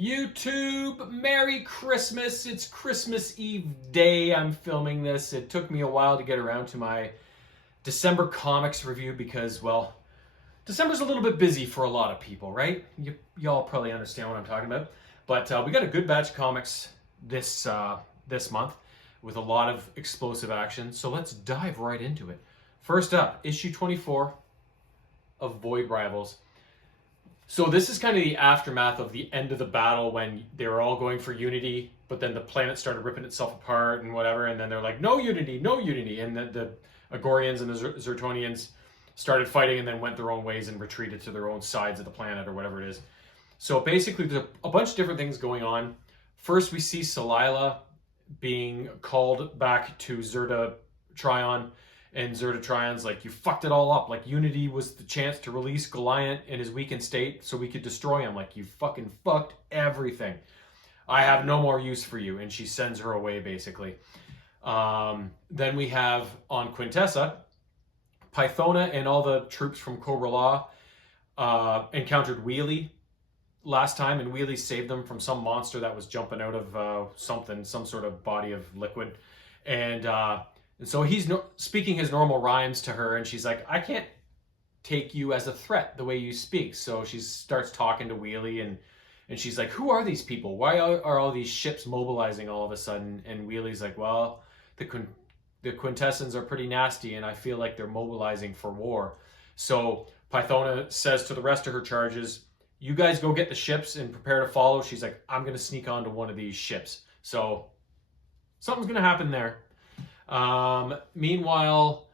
YouTube, Merry Christmas. It's Christmas Eve day. I'm filming this. It took me a while to get around to my December comics review because, well, December's a little bit busy for a lot of people, right? Y'all probably understand what I'm talking about. But we got a good batch of comics this month with a lot of explosive action. So let's dive right into it. First up, issue 24 of Void Rivals. So this is kind of the aftermath of the end of the battle when they were all going for unity, but then the planet started ripping itself apart and whatever, and then they're like, no unity, no unity. And the Agorians and the Zertonians started fighting and then went their own ways and retreated to their own sides of the planet or whatever it is. So basically there's a bunch of different things going on. First we see Celila being called back to Zerta Trion. And Zerta Trion's like, you fucked it all up. Like, Unity was the chance to release Goliath in his weakened state so we could destroy him. Like, you fucking fucked everything. I have no more use for you. And she sends her away, basically. Then we have on Quintessa, Pythona and all the troops from Cobra Law encountered Wheelie last time. And Wheelie saved them from some monster that was jumping out of some sort of body of liquid. And so he's speaking his normal rhymes to her, and she's like, I can't take you as a threat the way you speak. So she starts talking to Wheelie, and she's like, who are these people? Why are all these ships mobilizing all of a sudden? And Wheelie's like, well, the Quintessans are pretty nasty, and I feel like they're mobilizing for war. So Pythona says to the rest of her charges, you guys go get the ships and prepare to follow. She's like, I'm going to sneak onto one of these ships. So something's going to happen there. Meanwhile,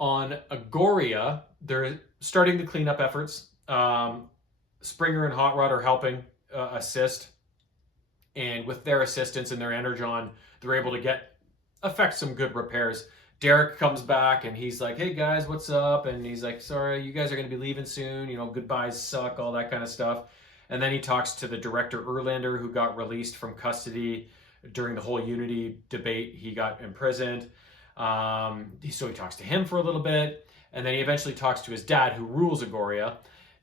on Agoria, they're starting to clean up efforts. Springer and Hot Rod are helping assist. And with their assistance and their energon, they're able to effect some good repairs. Derek comes back and he's like, hey guys, what's up? And he's like, sorry, you guys are going to be leaving soon. You know, goodbyes suck, all that kind of stuff. And then he talks to the director Erlander, who got released from custody during the whole Unity debate. He got imprisoned. So he talks to him for a little bit, and then he eventually talks to his dad, who rules Agoria.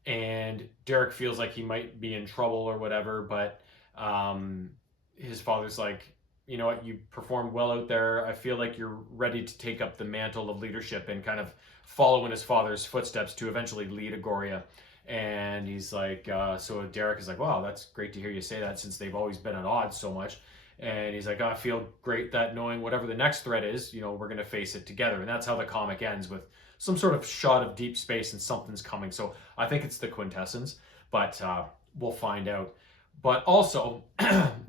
And Derek feels like he might be in trouble or whatever, but his father's like, you know what, you performed well out there. I feel like you're ready to take up the mantle of leadership and kind of follow in his father's footsteps to eventually lead Agoria. And he's like, so Derek is like, wow, that's great to hear you say that, since they've always been at odds so much. And he's like, I feel great that knowing whatever the next threat is, you know, we're going to face it together. And that's how the comic ends, with some sort of shot of deep space and something's coming. So I think it's the Quintessans, but we'll find out. But also,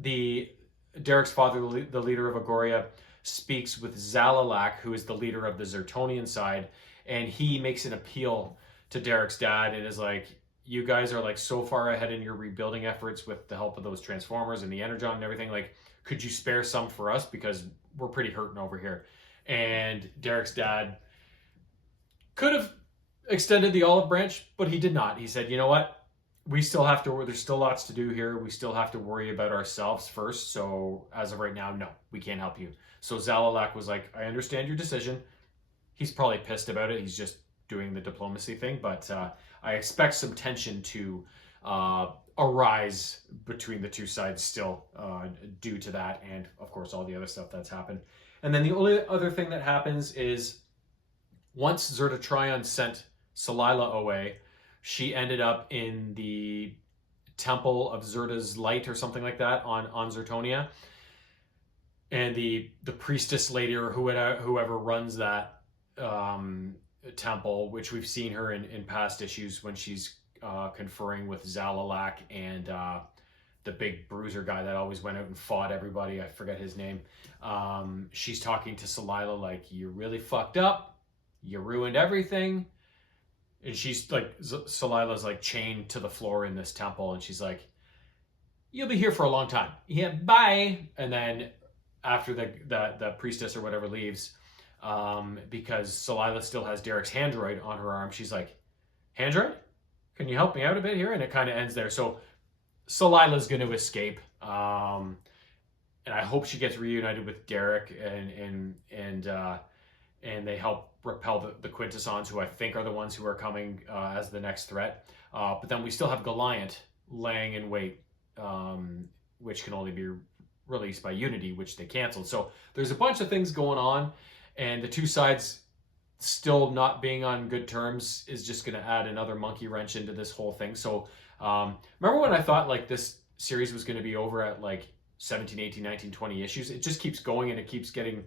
Derek's father, the leader of Agoria, speaks with Zalalak, who is the leader of the Zertonian side. And he makes an appeal to Derek's dad and is like, you guys are like so far ahead in your rebuilding efforts with the help of those Transformers and the Energon and everything. Like, could you spare some for us? Because we're pretty hurting over here. And Derek's dad could have extended the olive branch, but he did not. He said, you know what? We still have to, there's still lots to do here. We still have to worry about ourselves first. So as of right now, no, we can't help you. So Zalalak was like, I understand your decision. He's probably pissed about it. He's just doing the diplomacy thing, but I expect some tension to arise between the two sides still due to that, and of course all the other stuff that's happened. And then the only other thing that happens is, once Zerta Trion sent Celila away, she ended up in the Temple of Zerta's Light or something like that on Zertonia. And the priestess lady, or whoever runs that temple, which we've seen her in past issues when she's conferring with Zalalak and the big bruiser guy that always went out and fought everybody. I forget his name. She's talking to Celila like, you really fucked up. You ruined everything. And she's like, Celila's like chained to the floor in this temple. And she's like, you'll be here for a long time. Yeah, bye. And then after the priestess or whatever leaves, because Celila still has Derek's handroid on her arm, she's like, handroid? Can you help me out a bit here? And it kind of ends there. So Celila's going to escape. And I hope she gets reunited with Derek and they help repel the Quintessons, who I think are the ones who are coming as the next threat. But then we still have Goliath laying in wait which can only be released by Unity, which they canceled. So there's a bunch of things going on, and the two sides still not being on good terms is just going to add another monkey wrench into this whole thing. So remember when I thought like this series was going to be over at like 17, 18, 19, 20 issues? It just keeps going, and it keeps getting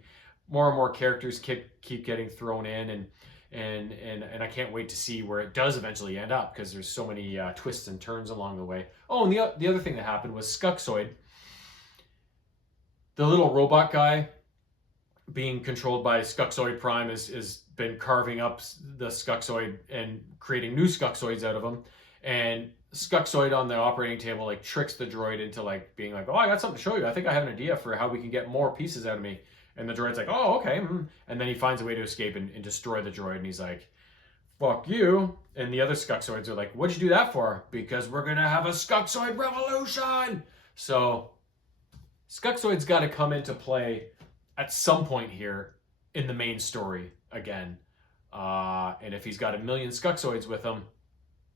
more and more characters keep getting thrown in, and I can't wait to see where it does eventually end up, because there's so many twists and turns along the way. Oh, and the other thing that happened was Skuxoid, the little robot guy being controlled by Skuxoid Prime, is been carving up the Skuxoid and creating new Skuxoids out of them. And Skuxoid on the operating table like tricks the droid into like being like, oh, I got something to show you. I think I have an idea for how we can get more pieces out of me. And the droid's like, oh, okay. And then he finds a way to escape and destroy the droid. And he's like, fuck you. And the other Skuxoids are like, what'd you do that for? Because we're going to have a Skuxoid revolution. So Skuxoid's got to come into play at some point here in the main story again. And if he's got a million Skuxoids with him,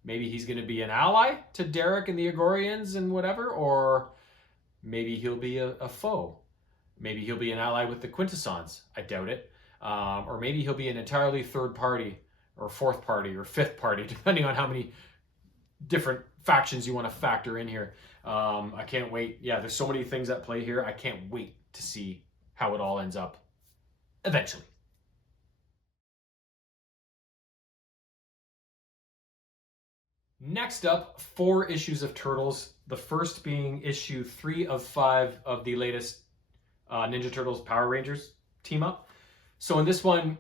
maybe he's going to be an ally to Derek and the Agorians and whatever, or maybe he'll be a foe. Maybe he'll be an ally with the Quintessons. I doubt it. Or maybe he'll be an entirely third party or fourth party or fifth party, depending on how many different factions you want to factor in here. I can't wait. Yeah, there's so many things at play here. I can't wait to see how it all ends up eventually. Next up, 4 issues of Turtles. The first being issue 3 of 5 of the latest Ninja Turtles Power Rangers team up. So in this one,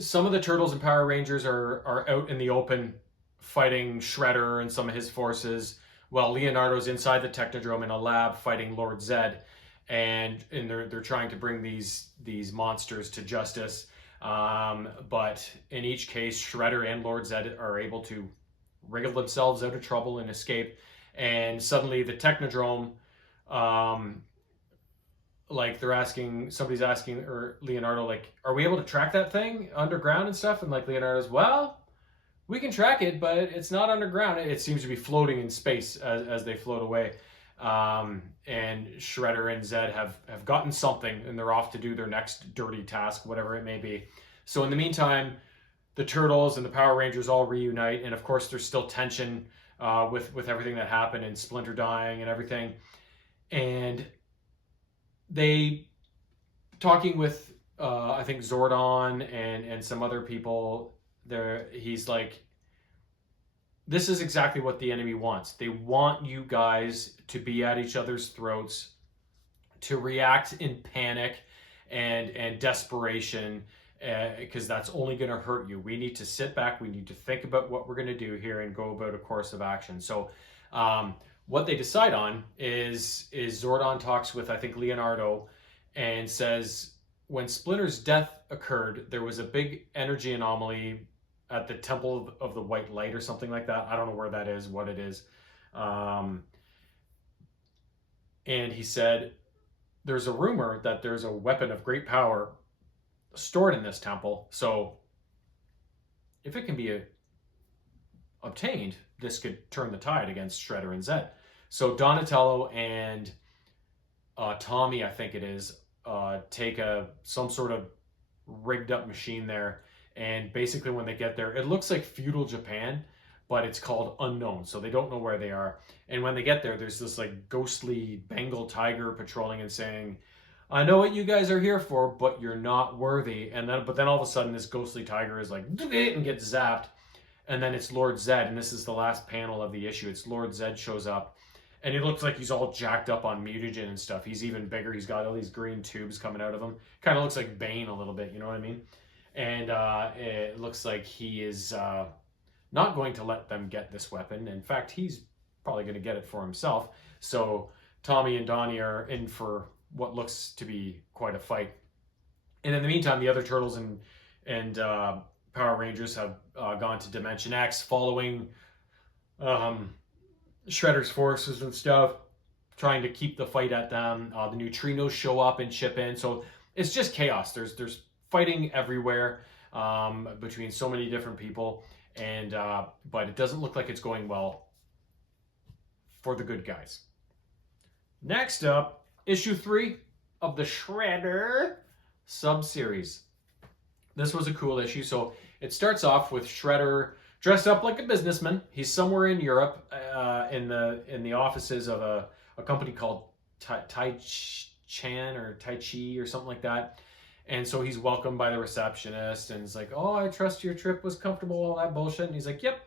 some of the Turtles and Power Rangers are out in the open fighting Shredder and some of his forces, while Leonardo's inside the Technodrome in a lab fighting Lord Zed, and they're trying to bring these monsters to justice. But in each case, Shredder and Lord Zed are able to wriggle themselves out of trouble and escape. And suddenly the Technodrome, like somebody's asking, or Leonardo, like, are we able to track that thing underground and stuff? And like Leonardo's, well, we can track it, but it's not underground. It seems to be floating in space as they float away. And Shredder and Zed have gotten something, and they're off to do their next dirty task, whatever it may be. So in the meantime, the Turtles and the Power Rangers all reunite, and of course there's still tension with everything that happened and Splinter dying and everything. And they, talking with I think Zordon and some other people there, he's like, this is exactly what the enemy wants. They want you guys to be at each other's throats, to react in panic and desperation, because that's only going to hurt you. We need to sit back. We need to think about what we're going to do here and go about a course of action. So what they decide on is Zordon talks with, I think, Leonardo, and says, when Splinter's death occurred, there was a big energy anomaly at the Temple of the White Light or something like that. I don't know where that is, what it is. And he said, there's a rumor that there's a weapon of great power stored in this temple. So if it can be obtained, this could turn the tide against Shredder and Zed. So Donatello and Tommy, I think it is, take some sort of rigged up machine there. And basically when they get there, it looks like feudal Japan, but it's called Unknown. So they don't know where they are. And when they get there, there's this like ghostly Bengal tiger patrolling and saying, I know what you guys are here for, but you're not worthy. But then all of a sudden this ghostly tiger is like, and gets zapped. And then it's Lord Zed. And this is the last panel of the issue. It's Lord Zed shows up. And he looks like he's all jacked up on mutagen and stuff. He's even bigger. He's got all these green tubes coming out of him. Kind of looks like Bane a little bit, you know what I mean? And it looks like he is not going to let them get this weapon. In fact, he's probably going to get it for himself. So Tommy and Donnie are in for what looks to be quite a fight. And in the meantime, the other Turtles and Power Rangers have gone to Dimension X, following Shredder's forces and stuff, trying to keep the fight at them. The neutrinos show up and chip in. So it's just chaos. There's fighting everywhere between so many different people, and but it doesn't look like it's going well for the good guys. Next up, issue 3 of the Shredder sub-series. This was a cool issue. So it starts off with Shredder dressed up like a businessman. He's somewhere in Europe, in the offices of a company called Tai Chan or Tai Chi or something like that. And so he's welcomed by the receptionist, and it's like, "Oh, I trust your trip was comfortable," all that bullshit. And he's like, "Yep,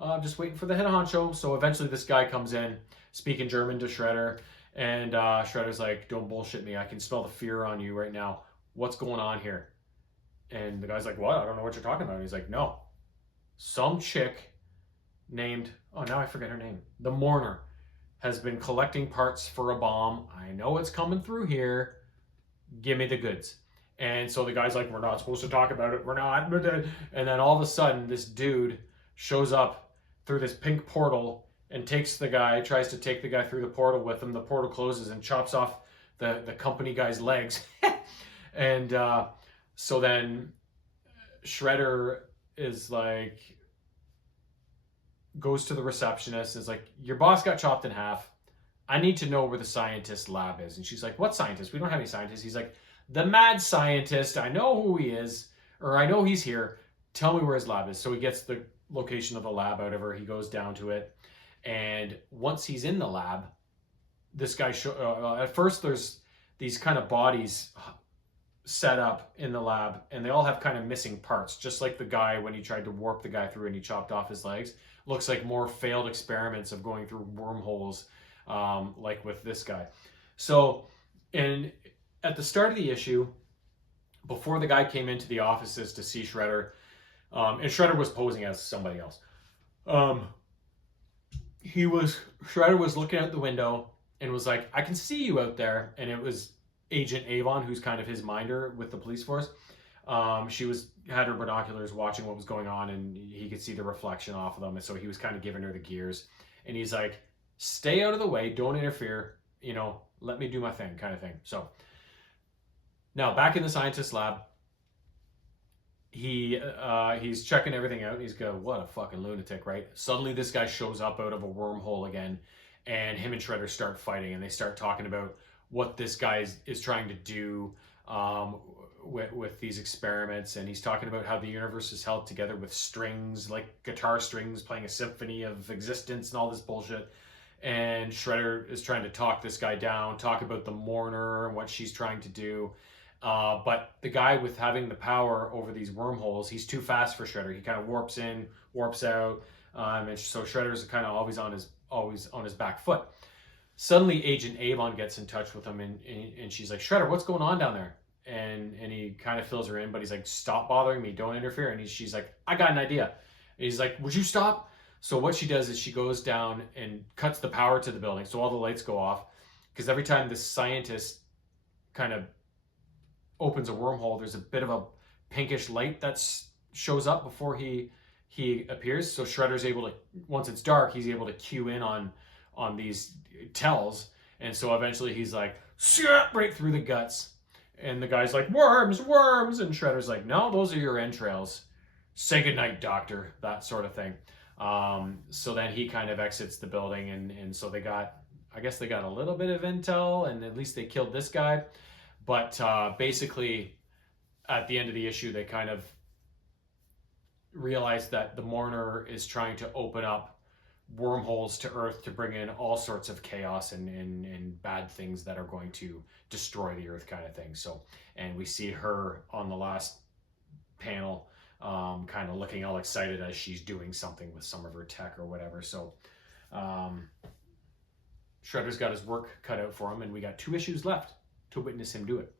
I'm just waiting for the head honcho." So eventually this guy comes in, speaking German to Shredder, and Shredder's like, "Don't bullshit me. I can smell the fear on you right now. What's going on here?" And the guy's like, "What? I don't know what you're talking about." And he's like, "No. Some chick named, oh, now I forget her name, the Mourner, has been collecting parts for a bomb. I know it's coming through here. Give me the goods." And so the guy's like, "We're not supposed to talk about it. We're not." And then all of a sudden, this dude shows up through this pink portal and tries to take the guy through the portal with him. The portal closes and chops off the company guy's legs. And so then Shredder is like, goes to the receptionist, is like, "Your boss got chopped in half. I need to know where the scientist lab is." And she's like, "What scientist? We don't have any scientists." He's like, "The mad scientist. I know who he is, or I know he's here. Tell me where his lab is." So he gets the location of the lab out of her. He goes down to it. And once he's in the lab, this guy, at first there's these kind of bodies set up in the lab, and they all have kind of missing parts, just like the guy when he tried to warp the guy through and he chopped off his legs. Looks like more failed experiments of going through wormholes, like with this guy. So, and at the start of the issue, before the guy came into the offices to see Shredder, and Shredder was posing as somebody else. Shredder was looking out the window and was like, "I can see you out there." And it was Agent Avon, who's kind of his minder with the police force. She had her binoculars watching what was going on, and he could see the reflection off of them. And so he was kind of giving her the gears. And he's like, "Stay out of the way. Don't interfere. Let me do my thing," kind of thing. So now back in the scientist lab, he's checking everything out. He's going, "What a fucking lunatic," right? Suddenly this guy shows up out of a wormhole again, and him and Shredder start fighting, and they start talking about what this guy is trying to do with these experiments. And he's talking about how the universe is held together with strings, like guitar strings playing a symphony of existence and all this bullshit. And Shredder is trying to talk this guy down, talk about the Mourner and what she's trying to do. But the guy with having the power over these wormholes, he's too fast for Shredder. He kind of warps in, warps out, and so Shredder's kind of always on his back foot. Suddenly, Agent Avon gets in touch with him, and she's like, "Shredder, what's going on down there?" And he kind of fills her in, but he's like, "Stop bothering me, don't interfere." And she's like, "I got an idea." And he's like, "Would you stop?" So what she does is she goes down and cuts the power to the building, so all the lights go off. Because every time this scientist kind of opens a wormhole, there's a bit of a pinkish light that shows up before he appears. So Shredder's able to, once it's dark, he's able to cue in on these tells. And so eventually he's like, right through the guts. And the guy's like, "Worms, worms." And Shredder's like, "No, those are your entrails. Say goodnight, doctor," that sort of thing. So then he kind of exits the building, and so I guess they got a little bit of intel, and at least they killed this guy. But basically, at the end of the issue, they kind of realize that the Mourner is trying to open up wormholes to Earth to bring in all sorts of chaos and bad things that are going to destroy the Earth, kind of thing. So, and we see her on the last panel, kind of looking all excited as she's doing something with some of her tech or whatever. So, Shredder's got his work cut out for him, and we got 2 issues left to witness him do it.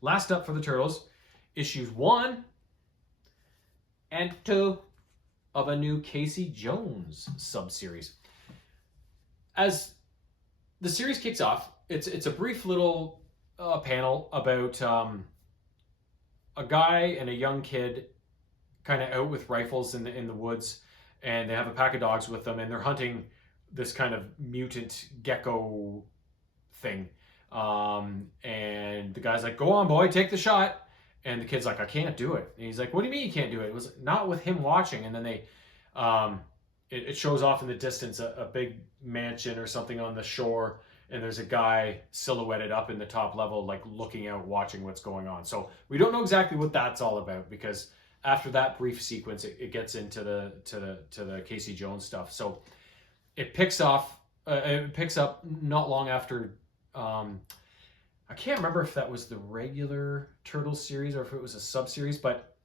Last up for the Turtles, issues 1 and 2 of a new Casey Jones sub-series. As the series kicks off, it's a brief little panel about a guy and a young kid kind of out with rifles in the woods, and they have a pack of dogs with them, and they're hunting this kind of mutant gecko thing. And the guy's like, "Go on, boy, take the shot." And the kid's like, "I can't do it." And he's like, "What do you mean you can't do it?" It was not with him watching. And then it shows off in the distance a big mansion or something on the shore, and there's a guy silhouetted up in the top level, like looking out, watching what's going on. So we don't know exactly what that's all about, because after that brief sequence, it gets into the Casey Jones stuff. So it picks off. It picks up not long after. I can't remember if that was the regular Turtles series or if it was a sub series, but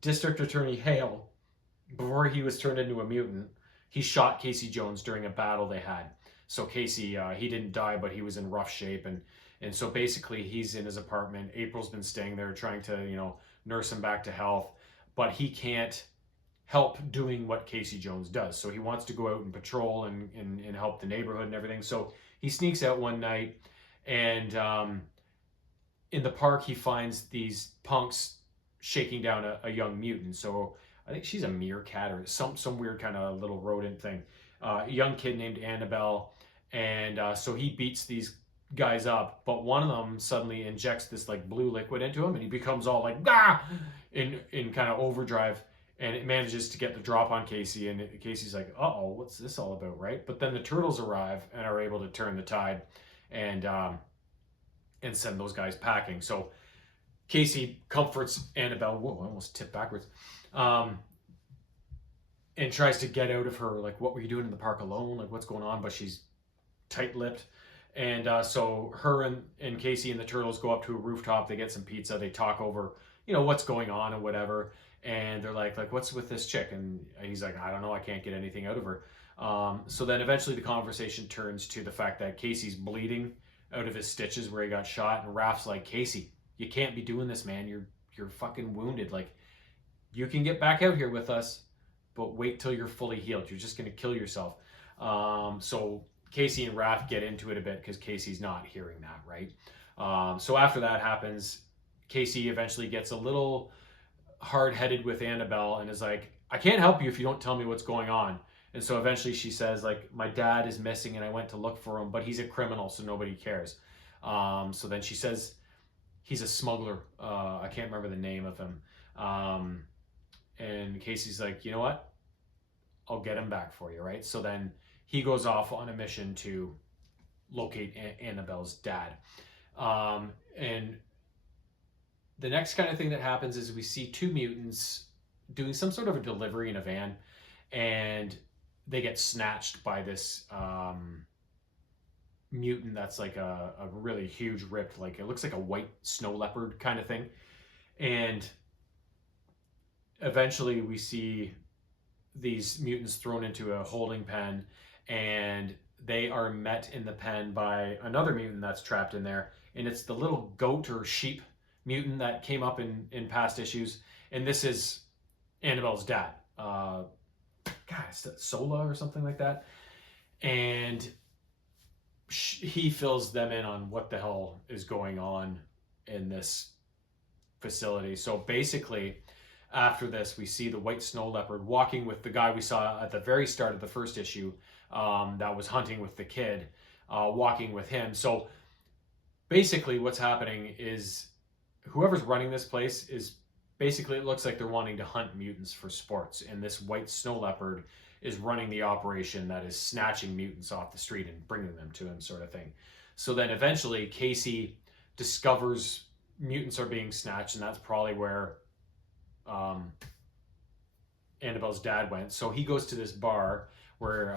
District Attorney Hale, before he was turned into a mutant, he shot Casey Jones during a battle they had. So Casey, he didn't die, but he was in rough shape, and so basically he's in his apartment. April's been staying there, trying to nurse him back to health, but he can't help doing what Casey Jones does. So he wants to go out and patrol and help the neighborhood and everything. So he sneaks out one night, and in the park he finds these punks shaking down a young mutant. So I think she's a meerkat or some weird kind of little rodent thing. A young kid named Annabelle, and so he beats these guys up, but one of them suddenly injects this like blue liquid into him, and he becomes all like ah in kind of overdrive, and it manages to get the drop on Casey, and Casey's like, uh-oh, what's this all about, right? But then the turtles arrive and are able to turn the tide and send those guys packing. So Casey comforts Annabelle. Whoa, I almost tipped backwards. And tries to get out of her, like, what were you doing in the park alone? Like, what's going on? But she's tight-lipped. And so her and Casey and the turtles go up to a rooftop. They get some pizza. They talk over, what's going on and whatever. And they're like, what's with this chick? And he's like, I don't know. I can't get anything out of her. So then eventually the conversation turns to the fact that Casey's bleeding out of his stitches where he got shot. And Raph's like, Casey, you can't be doing this, man. You're fucking wounded. Like, you can get back out here with us, but wait till you're fully healed. You're just going to kill yourself. So Casey and Raph get into it a bit because Casey's not hearing that, right? So after that happens, Casey eventually gets a little hard-headed with Annabelle and is like, I can't help you if you don't tell me what's going on. And so eventually she says, like, my dad is missing and I went to look for him, but he's a criminal, so nobody cares. So then she says he's a smuggler. I can't remember the name of him. And Casey's like, you know what? I'll get him back for you, right? So then he goes off on a mission to locate Annabelle's dad. And the next kind of thing that happens is we see two mutants doing some sort of a delivery in a van, and they get snatched by this mutant that's like a really huge ripped, like it looks like a white snow leopard kind of thing. And eventually we see these mutants thrown into a holding pen, and they are met in the pen by another mutant that's trapped in there, and it's the little goat or sheep mutant that came up in past issues, and this is Annabelle's dad. God, is that Sola or something like that? And he fills them in on what the hell is going on in this facility. So basically, after this, we see the white snow leopard walking with the guy we saw at the very start of the first issue that was hunting with the kid, walking with him. So basically what's happening is whoever's running this place is basically, it looks like they're wanting to hunt mutants for sports. And this white snow leopard is running the operation that is snatching mutants off the street and bringing them to him, sort of thing. So then eventually Casey discovers mutants are being snatched, and that's probably where Annabelle's dad went. So he goes to this bar where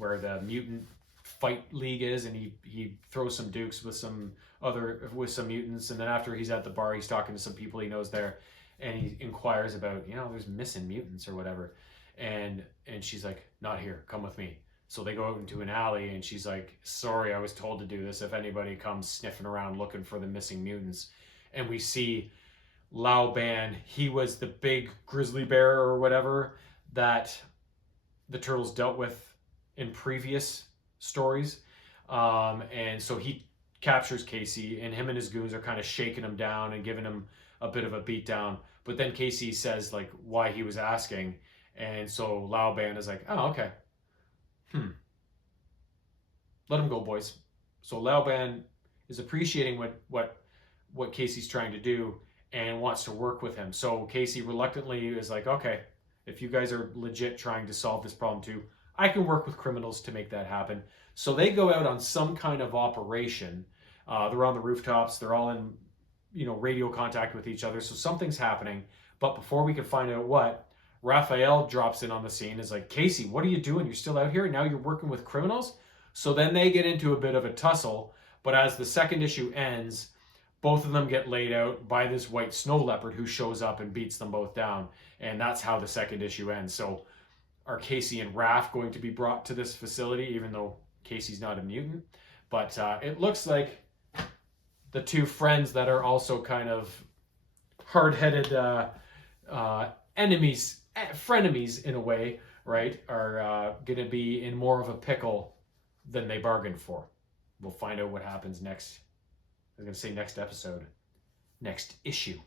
the mutant fight league is, and he throws some dukes with some mutants. And then after he's at the bar, he's talking to some people he knows there, and he inquires about, there's missing mutants or whatever. And she's like, not here, come with me. So they go out into an alley, and she's like, sorry, I was told to do this if anybody comes sniffing around looking for the missing mutants. And we see Lao Ban. He was the big grizzly bear or whatever that the turtles dealt with in previous stories. And so he captures Casey, and him and his goons are kind of shaking him down and giving him a bit of a beat down. But then Casey says like why he was asking, and so Lao Ban is like, oh, okay. Let him go, boys. So Lao Ban is appreciating what Casey's trying to do and wants to work with him. So Casey reluctantly is like, okay, If you guys are legit trying to solve this problem too, I can work with criminals to make that happen. So they go out on some kind of operation. They're on the rooftops. They're all in, radio contact with each other. So something's happening. But before we can find out what, Raphael drops in on the scene. Is like, Casey, what are you doing? You're still out here? Now you're working with criminals? So then they get into a bit of a tussle. But as the second issue ends, both of them get laid out by this white snow leopard who shows up and beats them both down. And that's how the second issue ends. So are Casey and Raph going to be brought to this facility, even though Casey's not a mutant? But it looks like the two friends that are also kind of hard-headed enemies, frenemies in a way, right, are going to be in more of a pickle than they bargained for. We'll find out what happens next. I was going to say next episode, next issue.